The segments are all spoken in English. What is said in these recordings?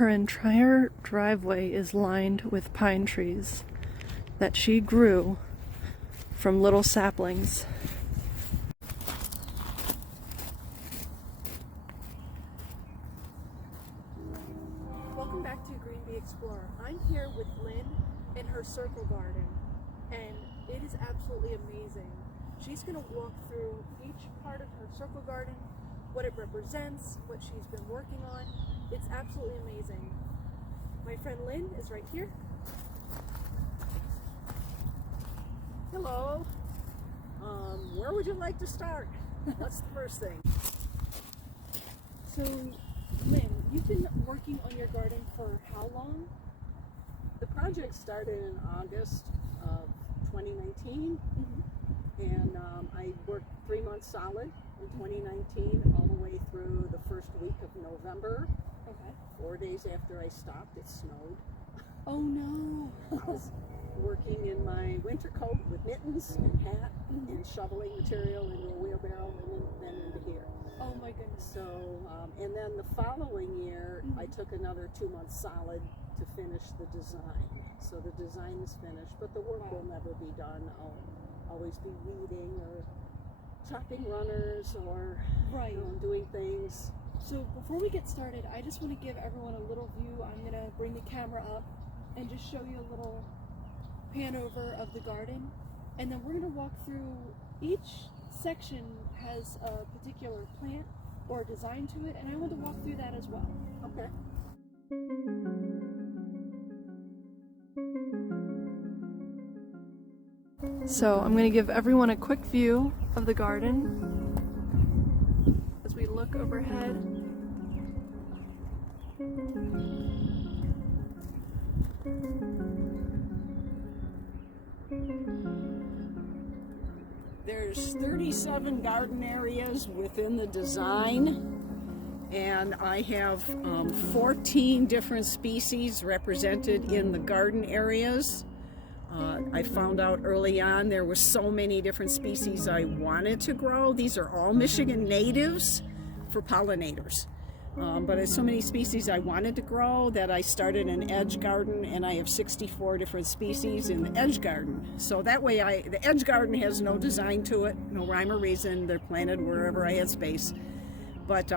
Her entire driveway is lined with pine trees that she grew from little saplings. Welcome back to Green Bee Explorer. I'm here with Lynn in her circle garden, and it is absolutely amazing. She's going to walk through each part of her circle garden, what it represents, what she's been working on. It's absolutely amazing. My friend Lynn is right here. Hello. Where would you like to start? What's the first thing? So, Lynn, you've been working on your garden for how long? The project started in August of 2019, and I worked 3 months solid in 2019 all the way through the first week of November. Okay. 4 days after I stopped, it snowed. Oh no! I was working in my winter coat with mittens and hat and shoveling material into a wheelbarrow and then into here. Oh my goodness. So, and then the following year, I took another 2 months solid to finish the design. So the design is finished, but the work will never be done. I'll always be weeding or chopping runners or doing things. So before we get started, I just want to give everyone a little view. I'm going to bring the camera up and just show you a little pan over of the garden. And then we're going to walk through each section has a particular plant or design to it, and I want to walk through that as well. Okay. So I'm going to give everyone a quick view of the garden as we look overhead. There's 37 garden areas within the design, and I have 14 different species represented in the garden areas. I found out early on there were so many different species I wanted to grow. These are all Michigan natives for pollinators. But there's so many species I wanted to grow that I started an edge garden, and I have 64 different species in the edge garden. So that way the edge garden has no design to it, no rhyme or reason. They're planted wherever I had space. But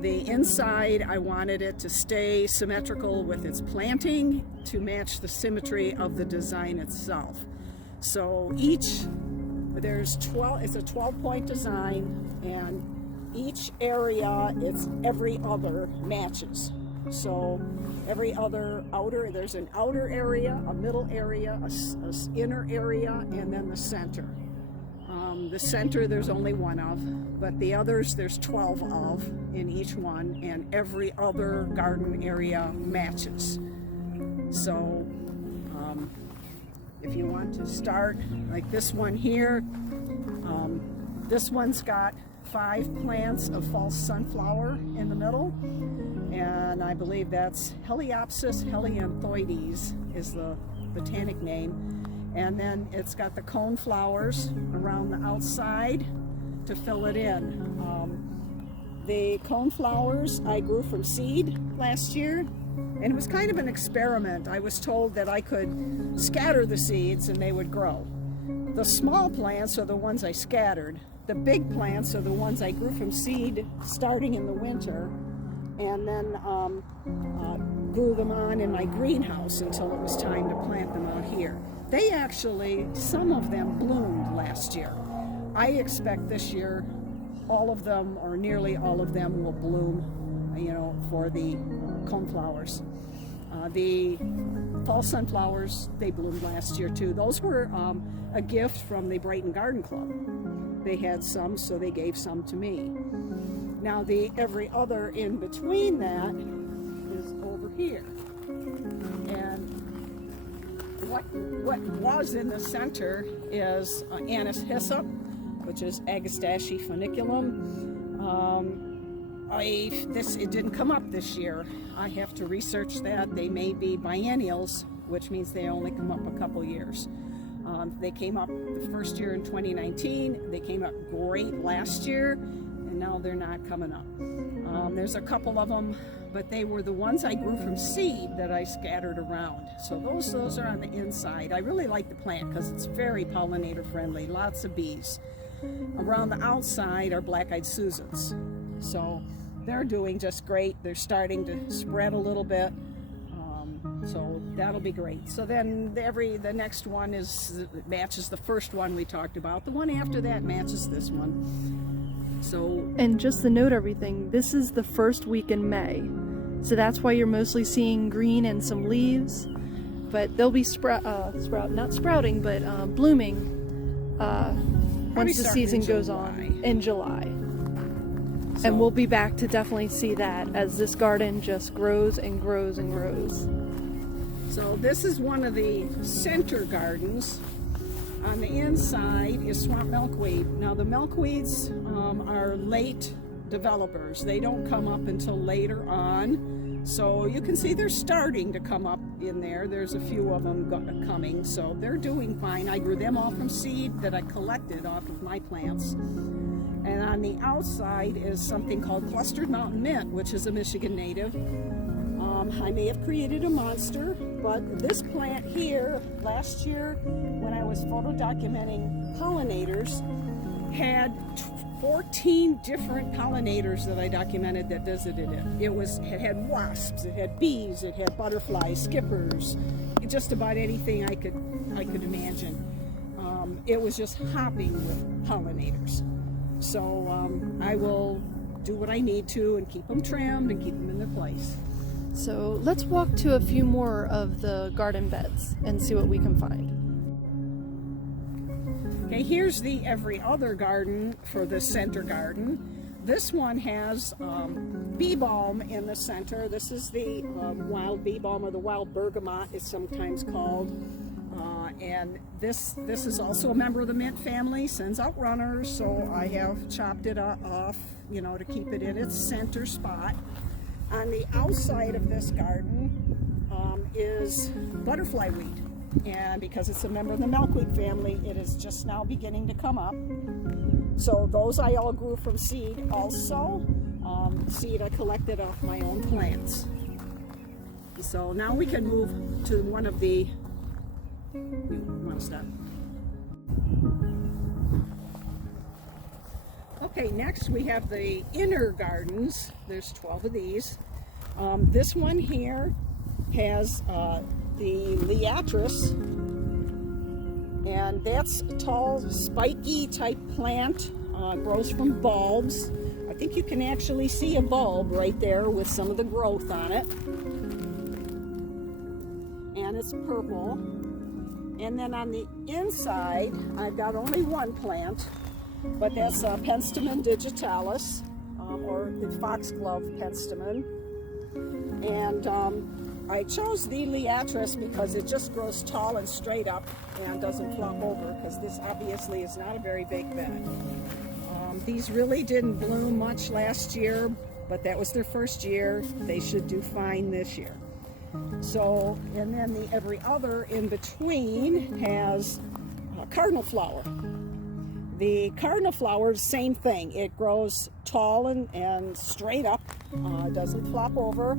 the inside, I wanted it to stay symmetrical with its planting to match the symmetry of the design itself. So it's a 12-point design, and each area, it's every other matches. So every other there's an outer area, a middle area, a inner area, and then the center. The center there's only one of, but the others there's 12 of in each one, and every other garden area matches. So if you want to start, like this one here, this one's got 5 plants of false sunflower in the middle, and I believe that's Heliopsis helianthoides is the botanic name. And then it's got the cone flowers around the outside to fill it in. The cone flowers I grew from seed last year, and it was kind of an experiment. I was told that I could scatter the seeds and they would grow. The small plants are the ones I scattered. The big plants are the ones I grew from seed starting in the winter, and then grew them on in my greenhouse until it was time to plant them out here. They actually, some of them bloomed last year. I expect this year all of them, or nearly all of them, will bloom, for the coneflowers. The fall sunflowers, they bloomed last year too. Those were a gift from the Brighton Garden Club. They had some, so they gave some to me. Now the every other in between that is over here. And what was in the center is anise hyssop, which is Agastache funiculum. It didn't come up this year. I have to research that. They may be biennials, which means they only come up a couple years. They came up the first year in 2019. They came up great last year, and now they're not coming up. There's a couple of them, but they were the ones I grew from seed that I scattered around. So those are on the inside. I really like the plant because it's very pollinator friendly, lots of bees. Around the outside are black-eyed Susans. So they're doing just great. They're starting to spread a little bit. So that'll be great. So then the next one matches the first one we talked about. The one after that matches this one. So, and just to note everything, this is the first week in May. So that's why you're mostly seeing green and some leaves. But they'll be not sprouting, but blooming once the season goes on in July. So, and we'll be back to definitely see that as this garden just grows and grows and grows. So this is one of the center gardens. On the inside is swamp milkweed. Now the milkweeds are late developers. They don't come up until later on. So you can see they're starting to come up in there. There's a few of them coming, so they're doing fine. I grew them all from seed that I collected off of my plants. And on the outside is something called clustered mountain mint, which is a Michigan native. I may have created a monster, but this plant here, last year when I was photo documenting pollinators, had 14 different pollinators that I documented that visited it. It had wasps, it had bees, it had butterflies, skippers, just about anything I could imagine. It was just hopping with pollinators. So I will do what I need to and keep them trimmed and keep them in their place. So let's walk to a few more of the garden beds and see what we can find. Okay, here's the every other garden for the center garden. This one has bee balm in the center. This is the wild bee balm, or the wild bergamot it's sometimes called. And this is also a member of the mint family, sends out runners, so I have chopped it off, to keep it in its center spot. On the outside of this garden is butterfly weed, and because it's a member of the milkweed family, it is just now beginning to come up. So those I all grew from seed also. Seed I collected off my own plants. So now we can move to one of the... You want to stop? Okay, next we have the inner gardens. There's 12 of these. This one here has the liatris, and that's a tall, spiky type plant. Grows from bulbs. I think you can actually see a bulb right there with some of the growth on it. And it's purple. And then on the inside, I've got only one plant, but that's Penstemon digitalis, or the foxglove penstemon. And I chose the liatris because it just grows tall and straight up and doesn't flop over, because this obviously is not a very big bed. These really didn't bloom much last year, but that was their first year. They should do fine this year. So, and then the every other in between has cardinal flower. The cardinal flower is the same thing. It grows tall and straight up, doesn't flop over,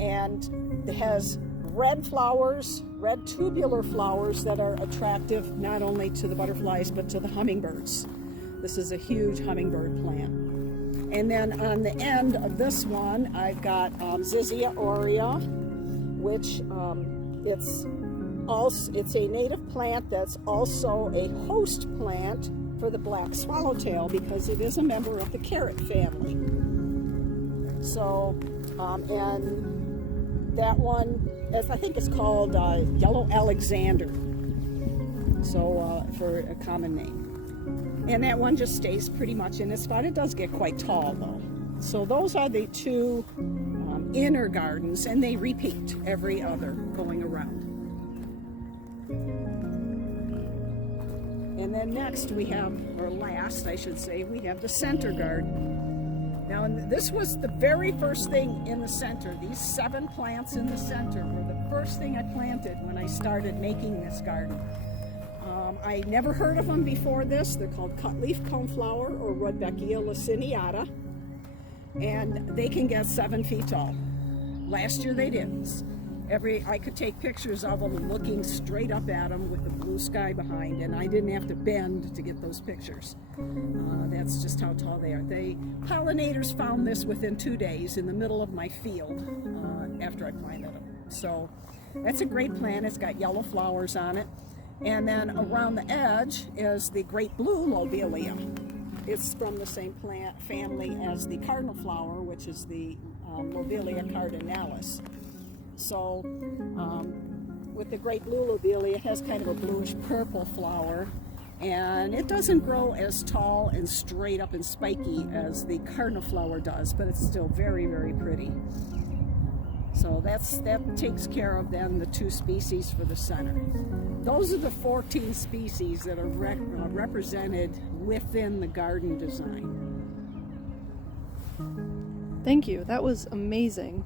and it has red flowers, red tubular flowers that are attractive not only to the butterflies but to the hummingbirds. This is a huge hummingbird plant. And then on the end of this one, I've got Zizia aurea, which it's a native plant that's also a host plant for the black swallowtail, because it is a member of the carrot family. So, and that one, I think it's called Yellow Alexander, so for a common name. And that one just stays pretty much in its spot. It does get quite tall though. So those are the two inner gardens, and they repeat every other going around. And then next we have, or last I should say, we have the center garden. Now this was the very first thing in the center. These 7 plants in the center were the first thing I planted when I started making this garden. I never heard of them before this. They're called cutleaf coneflower, or Rudbeckia laciniata. and they can get 7 feet tall. Last year they didn't. I could take pictures of them looking straight up at them with the blue sky behind, and I didn't have to bend to get those pictures. That's just how tall they are. Pollinators found this within 2 days in the middle of my field after I planted them. So that's a great plant. It's got yellow flowers on it. And then around the edge is the great blue lobelia. It's from the same plant family as the cardinal flower, which is the Lobelia cardinalis. So with the great blue lobelia, it has kind of a bluish purple flower, and it doesn't grow as tall and straight up and spiky as the cardinal flower does, but it's still very, very pretty. So that takes care of then the 2 species for the center. Those are the 14 species that are represented within the garden design. Thank you. That was amazing.